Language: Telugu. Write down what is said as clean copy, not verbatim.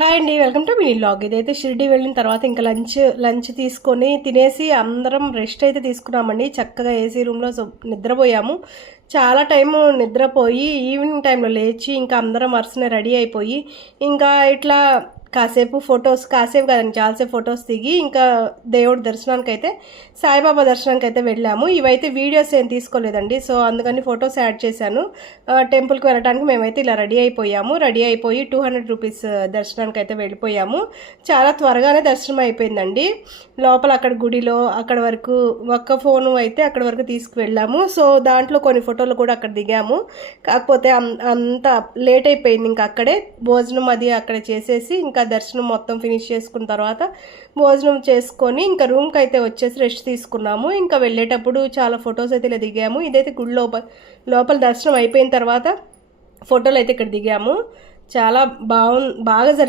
హాయ్ అండి, వెల్కమ్ టు మినీ వ్లాగ్. ఇదైతే షిరిడి వెళ్ళిన తర్వాత ఇంకా లంచ్ తీసుకొని తినేసి అందరం రెస్ట్ అయితే తీసుకున్నామండి. చక్కగా ఏసీ రూమ్లో నిద్రపోయాము. చాలా టైము నిద్రపోయి ఈవినింగ్ టైంలో లేచి ఇంకా అందరం వరుసనే రెడీ అయిపోయి ఇంకా ఇట్లా కాసేపు కదండి, చాలాసేపు ఫొటోస్ దిగి ఇంకా దేవుడి దర్శనానికి అయితే, సాయిబాబా దర్శనానికి అయితే వెళ్ళాము. ఇవైతే వీడియోస్ ఏం తీసుకోలేదండి, సో అందుకని ఫొటోస్ యాడ్ చేశాను. టెంపుల్కి వెళ్ళడానికి మేమైతే ఇలా రెడీ అయిపోయి 200 రూపీస్ దర్శనానికి అయితే వెళ్ళిపోయాము. చాలా త్వరగానే దర్శనం అయిపోయిందండి. లోపల అక్కడ గుడిలో అక్కడ వరకు ఒక్క ఫోను అయితే అక్కడ వరకు తీసుకువెళ్ళాము. సో దాంట్లో కొన్ని ఫోటోలు కూడా అక్కడ దిగాము. కాకపోతే అంత లేట్ అయిపోయింది. ఇంకా అక్కడే భోజనం అది అక్కడ చేసేసి ఇంకా దర్శనం మొత్తం ఫినిష్ చేసుకున్న తర్వాత భోజనం చేసుకొని ఇంకా రూమ్కి అయితే వచ్చేసి రెస్ట్ తీసుకున్నాము. ఇంకా వెళ్ళేటప్పుడు చాలా ఫొటోస్ అయితే ఇలా దిగాము. ఇదైతే గుడి లోపల దర్శనం అయిపోయిన తర్వాత ఫోటోలు అయితే ఇక్కడ దిగాము. చాలా బాగా జరిగింది.